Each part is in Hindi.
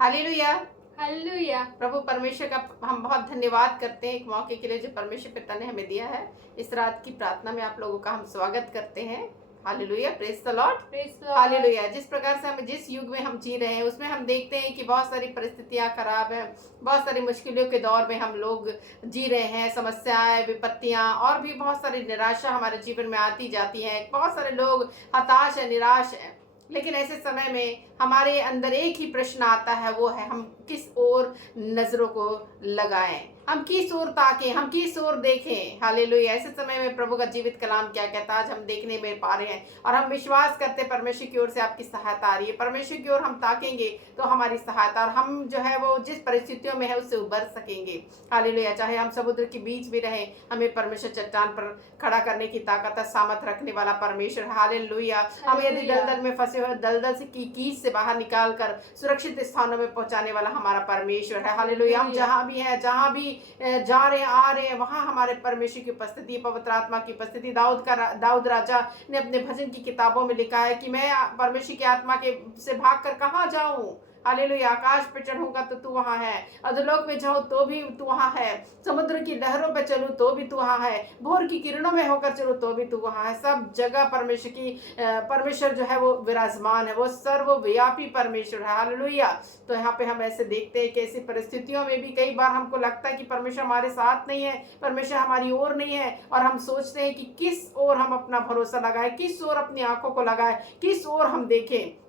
हालेलुया। हालेलुया। प्रभु परमेश्वर का हम बहुत धन्यवाद करते हैं एक मौके के लिए जो परमेश्वर पिता ने हमें दिया है। इस रात की प्रार्थना में आप लोगों का हम स्वागत करते हैं। Hallelujah, praise the Lord. Praise the Lord. Hallelujah. जिस प्रकार से हम जिस युग में हम जी रहे हैं उसमें हम देखते हैं कि बहुत सारी परिस्थितियां खराब हैं, बहुत सारी मुश्किलों के दौर में हम लोग जी रहे हैं। समस्याएं, विपत्तियां और भी बहुत सारी निराशा हमारे जीवन में आती जाती हैं। बहुत सारे लोग हताश है, निराश है। लेकिन ऐसे समय में हमारे अंदर एक ही प्रश्न आता है, वो है हम किस ओर नजरों को लगाएं, हम किस ओर ताकें, हम किस ओर देखें। हालेलुया। ऐसे समय में प्रभु का जीवित कलाम क्या कहता है आज हम देखने में पा रहे हैं और हम विश्वास करते हैं परमेश्वर की ओर से आपकी सहायता आ रही है। परमेश्वर की ओर हम ताकेंगे तो हमारी सहायता, और हम जो है वो जिस परिस्थितियों में है उससे उबर सकेंगे। हालेलुया। चाहे हम समुद्र के बीच भी रहे, हमें परमेश्वर चट्टान पर खड़ा करने की ताकत, सामर्थ रखने वाला परमेश्वर। हालेलुया। हम यदि दलदल में फंसे हुए, दलदल से कीच से बाहर निकाल कर सुरक्षित स्थानों में पहुंचाने वाला हमारा परमेश्वर है। हालेलुया। हम जहां भी हैं, जहां भी जा रहे हैं, आ रहे हैं, वहां हमारे परमेश्वर की उपस्थिति, पवित्र आत्मा की उपस्थिति। दाऊद राजा ने अपने भजन की किताबों में लिखा है कि मैं परमेश्वर की आत्मा के से भाग कर कहां जाऊं। हालेलुया। आकाश पे चढ़ूंगा तो तू वहां है, अधोलोक में जाऊं तो भी तू वहां है, समुद्र की लहरों पे चलूं तो भी तू वहां है, भोर की किरणों में होकर चलूं तो भी तू वहां है। सब जगह परमेश्वर जो है वो विराजमान है, वो सर्वव्यापी परमेश्वर है। हालेलुया। तो यहाँ पे हम ऐसे देखते हैं कि ऐसी परिस्थितियों में भी कई बार हमको लगता है कि परमेश्वर हमारे साथ नहीं है, परमेश्वर हमारी ओर नहीं है, और हम सोचते हैं कि किस ओर हम अपना भरोसा लगाए, किस ओर अपनी आंखों को लगाए, किस ओर हम देखें।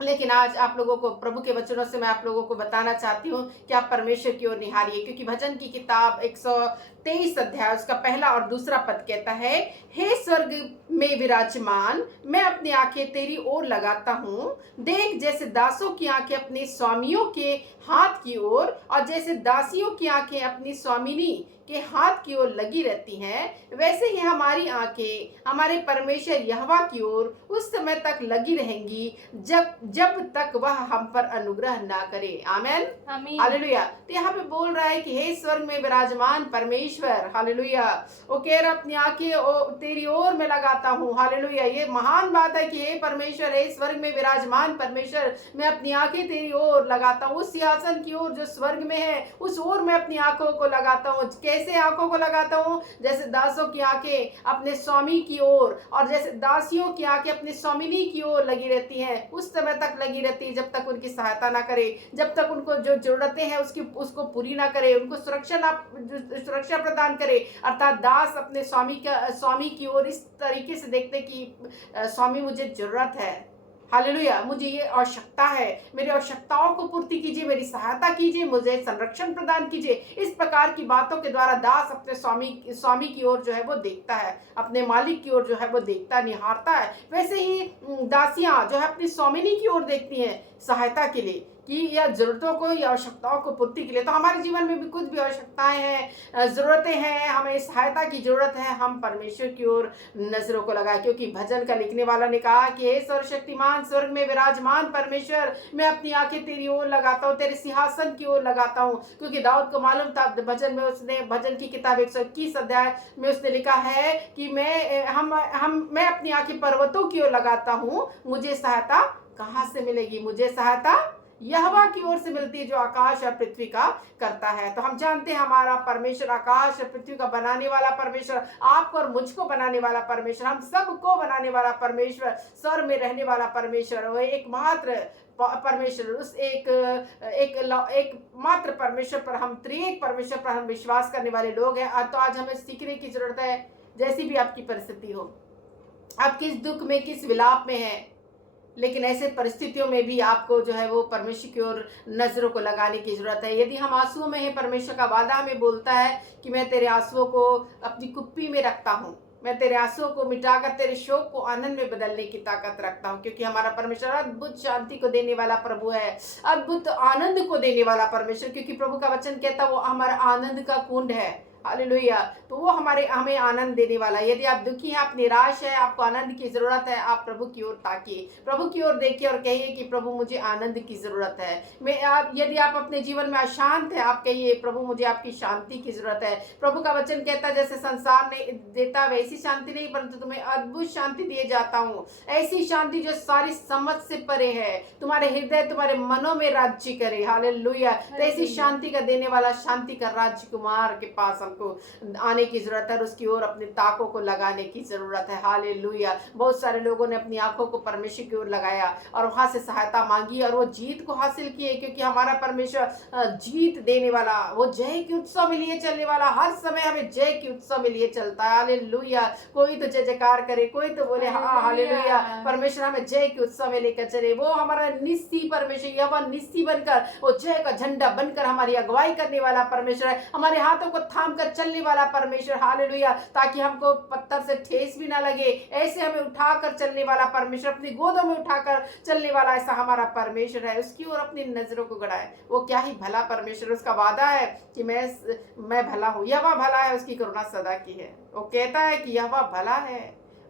लेकिन आज आप लोगों को प्रभु के वचनों से मैं आप लोगों को बताना चाहती हूँ कि आप परमेश्वर की ओर निहारिए, क्योंकि भजन की किताब 123 अध्याय उसका पहला और दूसरा पद कहता है, हे स्वर्ग में विराजमान, मैं अपनी आंखें तेरी ओर लगाता हूँ। देख, जैसे दासों की आंखें अपने स्वामियों के हाथ की ओर और जैसे दासियों की आंखें अपनी स्वामिनी के हाथ की ओर लगी रहती हैं, वैसे ही हमारी आंखें हमारे परमेश्वर यहोवा की ओर उस समय तक लगी रहेंगी जब तक वह हम पर अनुग्रह ना करे। आमेन। आमीन। हालेलुया। तो यहाँ पे बोल रहा है कि हे स्वर्ग में विराजमान परमेश्वर, हालेलुया, वो कह रहा अपनी आंखें तेरी ओर में लगाता हूँ। हालेलुया। ये महान बात है कि हे परमेश्वर, हे स्वर्ग में विराजमान परमेश्वर, मैं अपनी आंखें तेरी ओर लगाता हूँ, उस सिंहासन की ओर जो स्वर्ग में है उस ओर मैं अपनी आंखों को लगाता हूँ। कैसे आंखों को लगाता हूँ? जैसे दासों की आंखें अपने स्वामी की ओर और जैसे दासियों की आंखें अपनी स्वामिनी की ओर लगी रहती हैं, उस समय तक लगी रहती है जब तक उनकी सहायता ना करे, जब तक उनको जो जरूरतें हैं उसको पूरी ना करे, उनको सुरक्षा प्रदान करे। अर्थात दास अपने स्वामी की ओर इस तरीके से देखते कि स्वामी मुझे जरूरत है, हालेलुया, मुझे ये आवश्यकता है, मेरी आवश्यकताओं को पूर्ति कीजिए, मेरी सहायता कीजिए, मुझे संरक्षण प्रदान कीजिए। इस प्रकार की बातों के द्वारा दास अपने स्वामी की ओर जो है वो देखता है, अपने मालिक की ओर जो है वो देखता, निहारता है। वैसे ही दासियां जो है अपनी स्वामिनी की ओर देखती हैं सहायता के लिए, कि या जरूरतों को या आवश्यकताओं को पूर्ति के लिए। तो हमारे जीवन में भी कुछ भी आवश्यकताएं हैं, जरूरतें हैं, हमें सहायता की जरूरत है, हम परमेश्वर की ओर नजरों को लगाए, क्योंकि भजन का लिखने वाला ने कहा कि हे सर्वशक्तिमान स्वर्ग में विराजमान परमेश्वर, मैं अपनी आंखें तेरी ओर लगाता हूँ, तेरे सिंहासन की ओर लगाता हूँ। क्योंकि दाऊद को मालूम था, भजन में उसने भजन की किताब 121 अध्याय में उसने लिखा है कि मैं अपनी आंखें पर्वतों की ओर लगाता हूँ, मुझे सहायता कहाँ से मिलेगी? मुझे सहायता यहोवा की ओर से मिलती है जो आकाश और पृथ्वी का करता है। तो हम जानते हैं हमारा परमेश्वर आकाश और पृथ्वी का बनाने वाला परमेश्वर, आपको और मुझको बनाने वाला परमेश्वर, हम सबको बनाने वाला परमेश्वर, स्वर्ग में रहने वाला परमेश्वर, वो एकमात्र परमेश्वर, उस एक मात्र परमेश्वर पर, हम त्रिएक परमेश्वर पर हम विश्वास करने वाले लोग हैं। तो आज हमें सीखने की जरूरत है, जैसी भी आपकी परिस्थिति हो, आप किस दुख में, किस विलाप में हैं, लेकिन ऐसे परिस्थितियों में भी आपको जो है वो परमेश्वर की ओर नजरों को लगाने की जरूरत है। यदि हम आंसुओं में हैं, परमेश्वर का वादा हमें बोलता है कि मैं तेरे आंसुओं को अपनी कुप्पी में रखता हूँ, मैं तेरे आंसुओं को मिटाकर तेरे शोक को आनंद में बदलने की ताकत रखता हूँ। क्योंकि हमारा परमेश्वर अद्भुत शांति को देने वाला प्रभु है, अद्भुत आनंद को देने वाला परमेश्वर। क्योंकि प्रभु का वचन कहता है वो हमारा आनंद का कुंड है। हालेलुया। तो वो हमें आनंद देने वाला है। यदि आप दुखी हैं, आप निराश हैं, आपको आनंद की ज़रूरत है, आप प्रभु की ओर ताकिए, प्रभु की ओर देखिए और कहिए कि प्रभु मुझे आनंद की ज़रूरत है। यदि आप अपने जीवन में अशांत हैं, आप कहिए प्रभु मुझे आपकी शांति की ज़रूरत है। प्रभु का वचन कहता है जैसे संसार नहीं देता वैसी शांति नहीं, परंतु तुम्हें अद्भुत शांति दिए जाता हूँ। ऐसी शांति जो सारी समझ से परे है, तुम्हारे हृदय तुम्हारे मनों में राज्य करे। हालेलुया। तो ऐसी शांति का देने वाला शांति का राजकुमार के पास हमको आने की जरूरत है और उसकी ओर अपनी ताकों को लगाने की जरूरत है। हालेलुया। बहुत सारे लोगों ने अपनी आंखों को परमेश्वर की ओर लगाया और वहां से सहायता मांगी और वो जीत को हासिल किए, क्योंकि हमारा परमेश्वर जीत देने वाला, वो जय के उत्सव में लिए चलने वाला, हर समय हमें जय के उत्सव में लिए चलता है। हालेलुया। कोई तो जय जयकार करे, कोई तो बोले हाँ हालेलुया, परमेश्वर हमें जय के उत्सव में लेकर चले। वो हमारा निस्सी परमेश्वर, यह निस्सी बनकर, वो जय का झंडा बनकर हमारी अगुवाई करने वाला परमेश्वर है, हमारे हाथों को थाम कर चलने वाला परमेश्वर। हालेलुया। ताकि हमको पत्थर से ठेस भी ना लगे, ऐसे हमें उठाकर चलने वाला परमेश्वर, अपनी गोदों में उठाकर चलने वाला ऐसा हमारा परमेश्वर है। उसकी ओर अपनी नजरों को गड़ाए। वो क्या ही भला परमेश्वर, उसका वादा है कि मैं भला हूँ, यहोवा भला है, उसकी करुणा सदा की है। वो कहता है कि यहोवा भला है,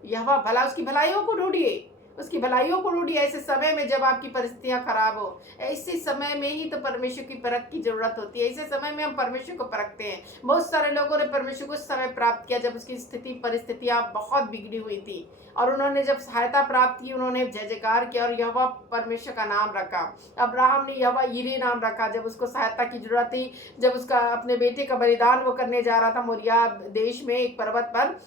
यहोवा भला, उसकी भलाइयों को ढूंढिए, उसकी भलाइयों को ढूंढिए। ऐसे समय में जब आपकी परिस्थितियां खराब हो, ऐसे समय में ही तो परमेश्वर की परख की जरूरत होती है। ऐसे समय में हम परमेश्वर को परखते हैं। बहुत सारे लोगों ने परमेश्वर को उस समय प्राप्त किया जब उसकी परिस्थितियां बहुत बिगड़ी हुई थी, और उन्होंने जब सहायता प्राप्त की, उन्होंने जय जयकार किया और यहोवा परमेश्वर का नाम रखा। अब्राहम ने यहोवा यिरे नाम रखा जब उसको सहायता की जरूरत थी, जब उसका अपने बेटे का बलिदान वो करने जा रहा था मोरिया देश में एक पर्वत पर,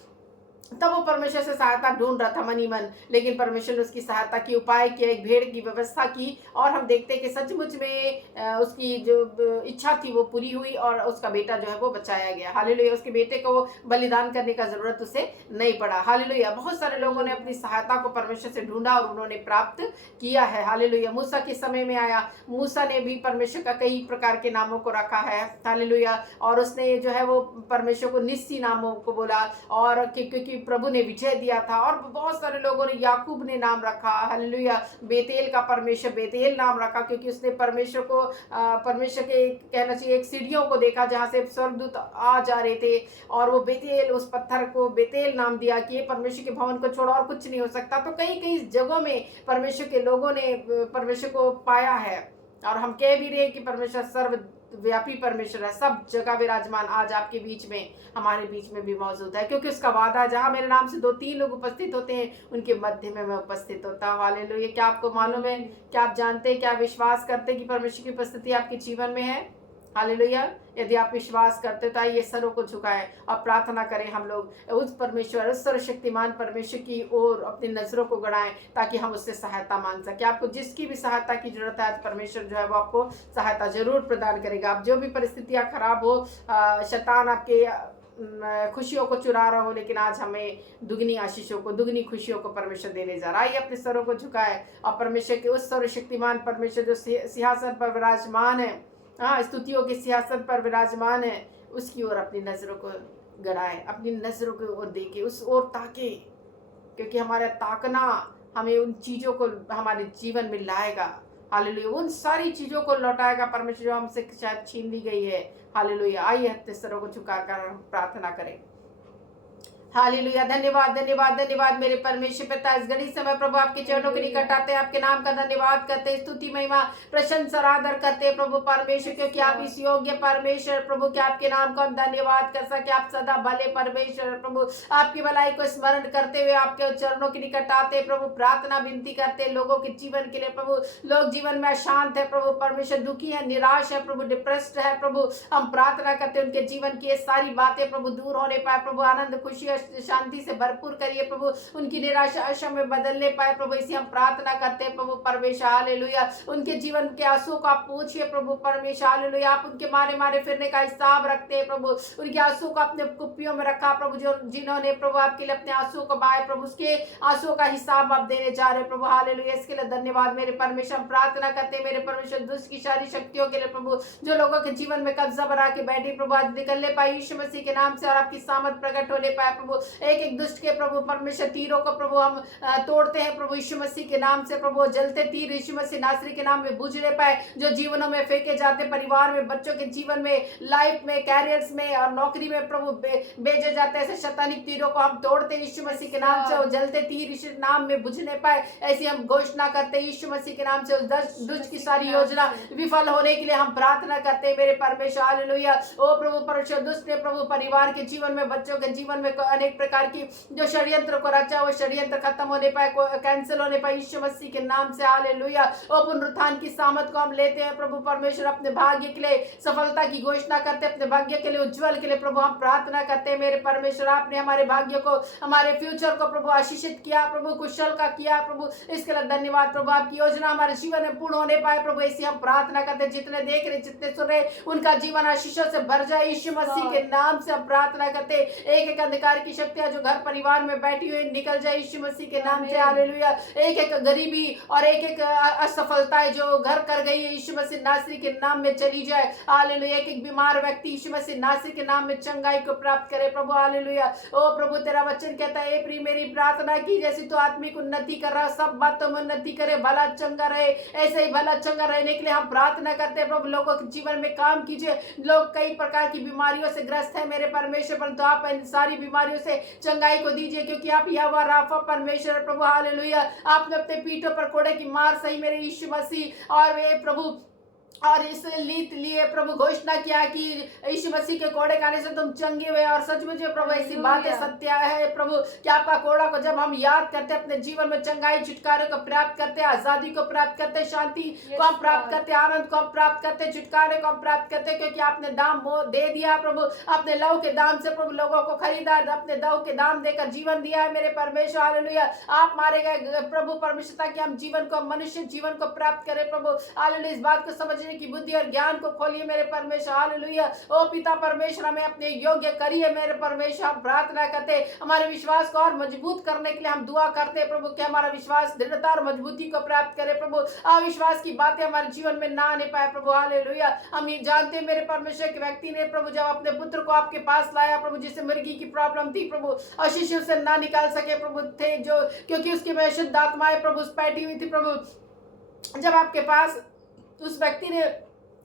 तब वो परमेश्वर से सहायता ढूंढ रहा था मनी मन। लेकिन परमेश्वर ने उसकी सहायता की, उपाय किया, एक भेड़ की व्यवस्था की, और हम देखते हैं कि सचमुच में उसकी जो इच्छा थी वो पूरी हुई और उसका बेटा जो है वो बचाया गया। हालेलुया। उसके बेटे को बलिदान करने का जरूरत उसे नहीं पड़ा। हालेलुया। बहुत सारे लोगों ने अपनी सहायता को परमेश्वर से ढूंढा और उन्होंने प्राप्त किया है। हालेलुया। मूसा के समय में आया, मूसा ने भी परमेश्वर का कई प्रकार के नामों को रखा है। हालेलुया। और उसने जो है वो परमेश्वर को निस्सी नामों को बोला, और क्योंकि प्रभु ने विजय दिया था। और बहुत सारे लोगों ने, याकूब ने नाम रखा, हालेलुया, बेतेल का परमेश्वर बेतेल नाम रखा, क्योंकि उसने परमेश्वर को परमेश्वर के कहना चाहिए एक सीढ़ियों को देखा जहां से स्वर्गदूत आ जा रहे थे, और वो बेतेल, उस पत्थर को बेतेल नाम दिया कि ये परमेश्वर के भवन को छोड़ा और कुछ नहीं हो सकता। तो कई कई जगहों में परमेश्वर के लोगों ने परमेश्वर को पाया है, और हम कह भी रहे कि परमेश्वर सर्वव्यापी परमेश्वर है, सब जगह विराजमान आज आपके बीच में, हमारे बीच में भी मौजूद है, क्योंकि उसका वादा, जहां मेरे नाम से 2-3 लोग उपस्थित होते हैं उनके मध्य में मैं उपस्थित होता हूं। हालेलुया। क्या आपको मालूम है, क्या आप जानते हैं, क्या विश्वास करते हैं कि परमेश्वर की उपस्थिति आपके जीवन में है? हालेलुया। यदि आप विश्वास करते तो आइए सरों को झुकाएं और प्रार्थना करें। हम लोग उस परमेश्वर, उस सर्वशक्तिमान परमेश्वर की ओर अपनी नजरों को गड़ाएं, ताकि हम उससे सहायता मांग सकें। आपको जिसकी भी सहायता की जरूरत है, आज परमेश्वर जो है वो आपको सहायता जरूर प्रदान करेगा। आप जो भी परिस्थितियां खराब हो, शैतान आपके खुशियों को चुरा रहा हो, लेकिन आज हमें दुगनी आशीषों को, दुगनी खुशियों को परमेश्वर देने जा रहा है। अपने सरों को झुकाए और परमेश्वर के उस सर्वशक्तिमान परमेश्वर जो सिंहासन पर विराजमान है, हाँ, स्तुतियों के सिंहासन पर विराजमान है, उसकी ओर अपनी नजरों को गड़ाए, अपनी नजरों की ओर देखे, उस ओर ताके, क्योंकि हमारा ताकना हमें उन चीजों को हमारे जीवन में लाएगा। हालेलुया। उन सारी चीजों को लौटाएगा परमेश्वर जो हमसे शायद छीन ली गई है। हालेलुया। आइए अपने सरों को झुकाकर हम प्रार्थना करें। हालेलुया। धन्यवाद धन्यवाद धन्यवाद मेरे परमेश्वर पिता, इस घड़ी समय प्रभु आपके चरणों के निकट आते हैं, आपके नाम का धन्यवाद करते, स्तुति महिमा प्रशंसा आदर करते प्रभु परमेश्वर, क्योंकि आप इस योग्य परमेश्वर प्रभु के आपके नाम का हम धन्यवाद कर सके। आप सदा भले परमेश्वर प्रभु, आपकी भलाई को स्मरण करते हुए आपके चरणों के निकट आते प्रभु, प्रार्थना विनती करते लोगों के जीवन के लिए प्रभु। लोग जीवन में अशांत है प्रभु परमेश्वर, दुखी है, निराश है प्रभु, डिप्रेस्ड है प्रभु, हम प्रार्थना करते उनके जीवन की ये सारी बातें प्रभु दूर होने पाए प्रभु, आनंद खुशी शांति से भरपूर करिए प्रभु, उनकी निराशा आशा में बदलने पाए प्रभु, इसी हम प्रार्थना करते हैं प्रभु परमेश्वर। हालेलुया। उनके जीवन के आंसू को आप पूछिए प्रभु परमेश्वर। हालेलुया। आप उनके मारे मारे फिरने का हिसाब रखते हैं प्रभु, उनके आंसू को अपने कुप्पियों में रखा प्रभु, जो जिन्होंने प्रभु आपके लिए अपने आंसू को बहाए प्रभु, उसके आंसू का हिसाब आप देने जा रहे प्रभु। हालेलुया। इसके लिए धन्यवाद मेरे परमेश्वर। हम प्रार्थना करते हैं मेरे परमेश्वर दुष्ट की सारी शक्तियों के लिए प्रभु, जो लोगों के जीवन में कब्जा बना के बैठी प्रभु, आज निकलने पाए यीशु मसीह के नाम से, और आपकी सामर्थ प्रकट होने पाए प्रभु। प्रभु, एक एक दुष्ट के प्रभु परमेश्वर तीरों को प्रभु हम तोड़ते हैं प्रभु यीशु मसीह के नाम से प्रभु। जलते तीर यीशु मसीह नासरी के नाम में बुझ ले पाए, जो जीवनों में फेंके जाते, परिवार में, बच्चों के जीवन में, लाइफ में, कैरियर्स में और नौकरी में प्रभु भेजे जाते हैं, ऐसे शैतानिक तीरों को हम तोड़ते हैं यीशु मसीह के नाम से। और जलते तीर यीशु नाम में बुझने पाए, ऐसी हम घोषणा करते हैं यीशु मसीह के नाम से। उस दुष्ट की सारी योजना विफल होने के लिए हम प्रार्थना करते हैं मेरे परमेश्वर। हालेलुया। ओ प्रभु परमेश्वर, दुष्ट ने प्रभु परिवार के जीवन में, बच्चों के जीवन में अनेक प्रकार की जो षड्यंत्र को रचा, वो षड्यंत्र खत्म होने पाए, कैंसिल होने पाए यीशु मसीह के नाम से। हालेलुया। ओ पुनरुत्थान की सामत को हम लेते हैं प्रभु परमेश्वर, अपने भाग्य के लिए सफलता की घोषणा करते हैं, अपने भाग्य के लिए, उज्जवल के लिए प्रभु हम प्रार्थना करते हैं मेरे परमेश्वर। आपने हमारे भाग्य को, हमारे फ्यूचर को प्रभु आशीषित किया प्रभु, कुशल का किया प्रभु, इसके लिए धन्यवाद प्रभु। आपकी योजना हमारे जीवन में पूर्ण होने पाए प्रभु, ऐसी हम प्रार्थना करते हैं। जितने देख रहे, जितने सुन रहे, उनका जीवन आशीषों से भर जाए यीशु मसीह के नाम से हम प्रार्थना करते हैं। एक एक अंधकार की शक्तियां जो घर परिवार में बैठी हुई निकल जाए यीशु मसीह के नाम से। हालेलुया। एक एक गरीबी और एक एक असफलताएं जो घर कर गई है यीशु मसीह नासरी के नाम में चली जाए। हालेलुया। एक एक बीमार व्यक्ति यीशु मसीह नासरी के नाम में चंगाई को प्राप्त करे प्रभु। हालेलुया। ओ प्रभु, तेरा वचन कहता है, ए प्रिय मेरी प्रार्थना की जैसी तो आत्मिक उन्नति कर रहा, सब बातों में उन्नति करे, भला चंगा रहे। ऐसे ही भला चंगा रहने के लिए हम प्रार्थना करते हैं प्रभु। लोगों के जीवन में काम कीजिए। लोग कई प्रकार की बीमारियों से ग्रस्त है मेरे परमेश्वर, परंतु आप इन सारी बीमारियों से चंगाई को दीजिए, क्योंकि आप यहोवा राफा परमेश्वर प्रभु। हालेलुया। आपने अपने पीठों पर कोड़े की मार सही मेरे यीशु मसीह, और वे प्रभु और इस लिए प्रभु घोषणा किया कि यीशु मसीह के कोड़े खाने से तुम चंगे हुए। और सचमुच प्रभु ऐसी बातें सत्य है प्रभु कि आपका कोड़ा को जब हम याद करते हैं, अपने जीवन में चंगाई, छुटकारे को प्राप्त करते हैं, आजादी को प्राप्त करते हैं, शांति को हम प्राप्त करते हैं, आनंद को हम प्राप्त करते हैं, छुटकारे को हम प्राप्त करते हैं, क्योंकि आपने दाम दे दिया प्रभु। अपने लहू के दाम से प्रभु लोगों को खरीदा, अपने लहू के दाम देकर जीवन दिया है मेरे परमेश्वर। हालेलुया। आप मारे गए प्रभु परमेश्वर, ताकि हम जीवन को, मनुष्य जीवन को प्राप्त करें प्रभु। हालेलुया। इस बात को समझने की बुद्धि और ज्ञान को खोलिए मेरे परमेश्वर। हालेलुया। ओ पिता परमेश्वर, हमें अपने योग्य करिए मेरे परमेश्वर। हम प्रार्थना करते, हमारे विश्वास को और मजबूत करने के लिए हम दुआ करते प्रभु कि हमारा विश्वास दृढ़ता और मजबूती को प्राप्त करे प्रभु। अविश्वास की बातें हमारे जीवन में ना आने पाए प्रभु। हालेलुया। हम ये जानते हैं मेरे परमेश्वर के व्यक्ति ने प्रभु जब अपने पुत्र को आपके पास लाया प्रभु, जिसे मुर्गी की प्रॉब्लम थी प्रभु, और शिशु से ना निकाल सके प्रभु थे, जो क्योंकि उसकी में शुद्ध आत्माएं प्रभु बैठी हुई थी प्रभु। जब आपके पास उस व्यक्ति ने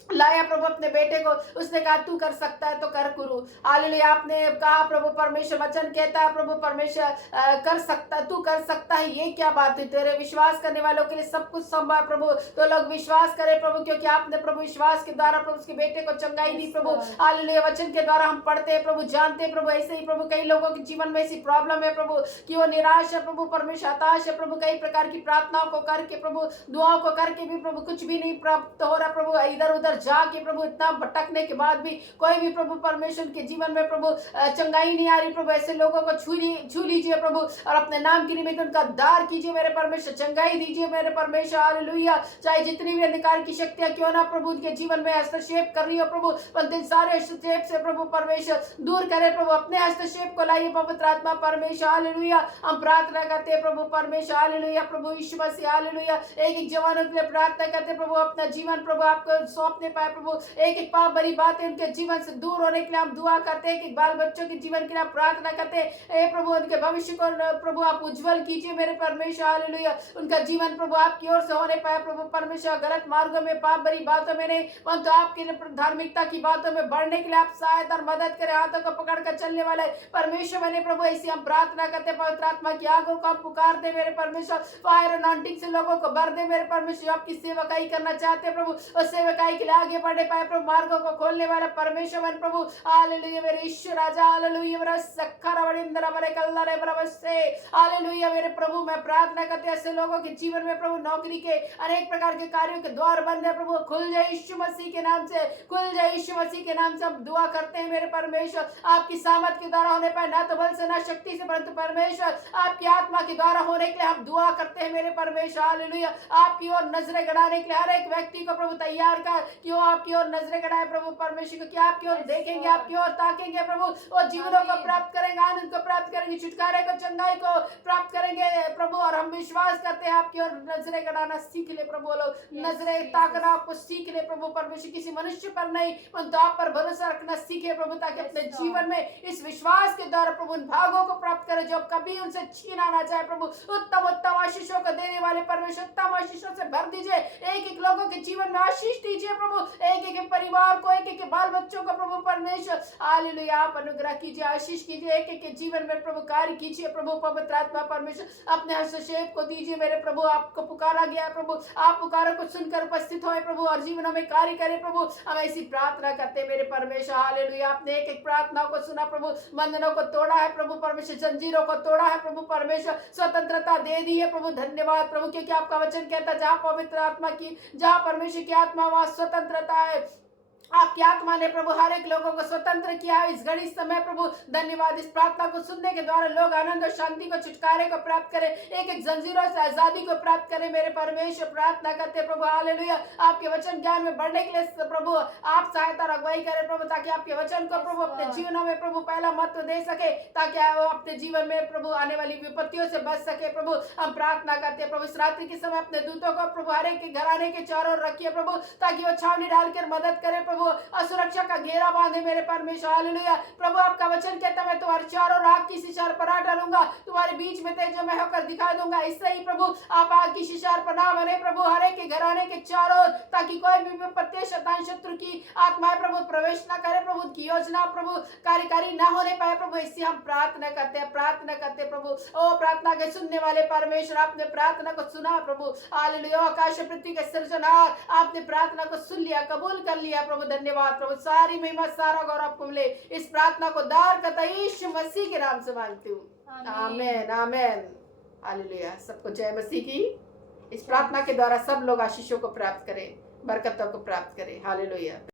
लाया प्रभु अपने बेटे को, उसने कहा तू कर सकता है तो कर गुरु। हालेलुया। आपने कहा प्रभु परमेश्वर, वचन कहता है प्रभु परमेश्वर कर सकता, तू कर सकता है। ये क्या बात है? तेरे विश्वास करने वालों के लिए सब कुछ संभव है प्रभु। तो लोग विश्वास करें प्रभु, क्योंकि आपने प्रभु विश्वास के द्वारा प्रभु उसके बेटे को चंगाई दी प्रभु। हालेलुया। वचन के द्वारा हम पढ़ते हैं प्रभु, जानते हैं प्रभु। ऐसे ही प्रभु कई लोगों के जीवन में ऐसी प्रॉब्लम है प्रभु कि वो निराश है प्रभु परमेश्वर, हताश है प्रभु। कई प्रकार की प्रार्थनाओं को करके प्रभु, दुआओं को करके भी प्रभु कुछ भी नहीं प्राप्त हो रहा प्रभु। इधर उधर जाके प्रभु इतना भटकने के बाद भी कोई भी प्रभु परमेश्वर के जीवन में प्रभु चंगाई नहीं आ रही प्रभु। ऐसे लोगों को छू लीजिए प्रभु, और अपने नाम के निमित्त उनका उद्धार कीजिए मेरे परमेश्वर, चंगाई दीजिए मेरे परमेश्वर। हालेलुया। चाहे जितनी भी अंधकार की शक्तियां क्यों ना प्रभु उनके जीवन में हस्तक्षेप कर रही हो प्रभु, पर दिन सारे हस्तक्षेप से प्रभु परमेश्वर दूर करे प्रभु। अपने हस्तक्षेप को लाइए पवित्र आत्मा परमेश्वर। हालेलुया। हम प्रार्थना करते हैं प्रभु परमेश्वर। हालेलुया। प्रभु यीशु मसीह। हालेलुया। एक एक जवानों के लिए प्रार्थना करते प्रभु, अपना जीवन प्रभु आपको सौंपने पाए प्रभु। एक एक पाप भरी बातें उनके जीवन से दूर होने के लिए हम दुआ करते हैं, कि बाल बच्चों के जीवन के लिए प्रार्थना करते हैं प्रभु, उनके भविष्य को प्रभु आप उज्जवल कीजिए मेरे परमेश्वर। हालेलुया। उनका जीवन प्रभु आपकी ओर से होने पाए प्रभु परमेश्वर, गलत मार्गों में, पाप भरी बातों में नहीं, परंतु आपके धार्मिकता की बातों में बढ़ने के लिए आप सहायता और मदद करें। हाथों को पकड़कर चलने वाले परमेश्वर बने प्रभु। ऐसी हम प्रार्थना करते हैं, पवित्र आत्मा की आगों को आप पुकार दे मेरे परमेश्वर। फायर अनॉइंटिंग से लोगों को भर दे मेरे परमेश्वर। आपकी सेवकाई करना चाहते हैं प्रभु, और सेवकाई के लिए आगे बढ़े पाए प्रभु, मार्गों को खोलने वाला परमेश्वर बन प्रभु। हालेलुया मेरे ईश्वर राजा। हालेलुया मेरा सखरा वड़िंदरा मरे कल्लारे प्रभुसे। हालेलुया मेरे प्रभु, मैं प्रार्थना करते ऐसे लोगों के जीवन में प्रभु नौकरी के अनेक प्रकार के कार्यों के द्वार बंद है प्रभु, खुल जाए यीशु मसीह के नाम से, खुल जाए यीशु मसीह के नाम से। हम दुआ करते हैं मेरे परमेश्वर, आपकी सामर्थ के द्वारा होने पाए, ना तो बल से ना शक्ति से, परंतु परमेश्वर आपकी आत्मा के द्वारा होने के लिए हम दुआ करते हैं मेरे परमेश्वर। हालेलुया। आपकी ओर नजरें गड़ाने के लिए हर एक व्यक्ति को प्रभु तैयार क्यों आपकी ओर नजरें गड़ाए प्रभु परमेश्वर को, क्या आपकी ओर देखेंगे, आपकी ओर ताकेंगे प्रभु, और जीवनों को प्राप्त करेंगे, आनंद को प्राप्त करेंगे, छुटकारे को, चंगाई को प्राप्त करेंगे प्रभु। और हम विश्वास करते हैं आपकी ओर नजरें गड़ाना सीख ले प्रभु, लोग नजरें ताकना आपको सीख ले प्रभु परमेश्वर, किसी मनुष्य पर नहीं परंतु आप पर भरोसा रखना सीखे प्रभु, ताकि अपने जीवन में इस विश्वास के द्वारा प्रभु उन भागों को प्राप्त करे जो कभी उनसे छीना ना जाए प्रभु। उत्तम उत्तम आशीषों को देने वाले परमेश्वर, उत्तम आशीषों से भर दीजिए, एक एक लोगों के जीवन में आशीष दीजिए प्रभु, एक एक परिवार को, एक एक बाल बच्चों को प्रभु परमेश्वर हालेलुया आप अनुग्रह कीजिए, आशीष कीजिए, एक एक के जीवन में प्रभु कार्य कीजिए प्रभु। पवित्र आत्मा परमेश्वर अपने हस्तक्षेप को दीजिए मेरे प्रभु, आपको पुकारा गया प्रभु, आप पुकारों को सुनकर उपस्थित होए प्रभु और जीवनों में कार्य करें प्रभु। हम ऐसी प्रार्थना करते हैं मेरे परमेश्वर हालेलुया। आपने एक एक प्रार्थना को सुना प्रभु, बंधनों को तोड़ा है प्रभु परमेश्वर, जंजीरों को तोड़ा है प्रभु परमेश्वर, स्वतंत्रता दे दी है प्रभु। धन्यवाद प्रभु, क्योंकि आपका वचन कहता है जहाँ पवित्र आत्मा की, जहाँ परमेश्वर की आत्मा वहाँ स्वतंत्रता है। आपकी आत्मा ने प्रभु हर एक लोगों को स्वतंत्र किया है इस घड़ी समय प्रभु। धन्यवाद, इस प्रार्थना को सुनने के द्वारा लोग आनंद और शांति को, छुटकारे को प्राप्त करें, एक एक जंजीरों से आजादी को प्राप्त करें मेरे परमेश्वर। प्रार्थना करते प्रभु हालेलुया, आपके वचन ज्ञान में बढ़ने के लिए प्रभु आप सहायता अगुवाई करें प्रभु, ताकि आपके वचन को प्रभु अपने जीवनों में प्रभु पहला महत्व दे सके, ताकि अपने जीवन में प्रभु आने वाली विपत्तियों से बच सके प्रभु। हम प्रार्थना करते हैं प्रभु इस रात्रि के समय अपने दूतों को प्रभु हर एक के घराने के चारों ओर रखिए प्रभु, ताकि वो छावनी डालकर मदद करे प्रभु, असुरक्षा का घेरा बांधे मेरे परमेश्वर हालेलुया। प्रभु आपका वचन कहता है मैं तुम्हारे चारों राह की शिशार पनाह डालूंगा, तुम्हारे बीच में तेजो मैं होकर दिखा दूंगा। इससे ही प्रभु आप आग की शिशार पनाह बने प्रभु हर एक के घराने के चारों ओर, ताकि कोई भी विपत्ति शैतान शत्रु की आत्माएं प्रभु प्रवेश न करे प्रभु, की योजना प्रभु कार्यकारी ना होने पाए प्रभु। इससे हम प्रार्थना करते हैं, प्रार्थना करते हैं प्रभु। ओ प्रार्थना के सुनने वाले परमेश्वर, आपने प्रार्थना को सुना प्रभु हालेलुया। आकाश पृथ्वी के सृजनहार, आपने प्रार्थना को सुन लिया, कबूल कर लिया प्रभु। धन्यवाद प्रभु, सारी महिमा सारा गौरव आपको मिले। इस प्रार्थना को दार करता यीशु मसीह के नाम से मांगती हूँ, आमेन आमेन हालेलुया। सबको जय मसीह की। इस प्रार्थना के द्वारा सब लोग आशीषों को प्राप्त करें, बरकतों को प्राप्त करें हालेलुया।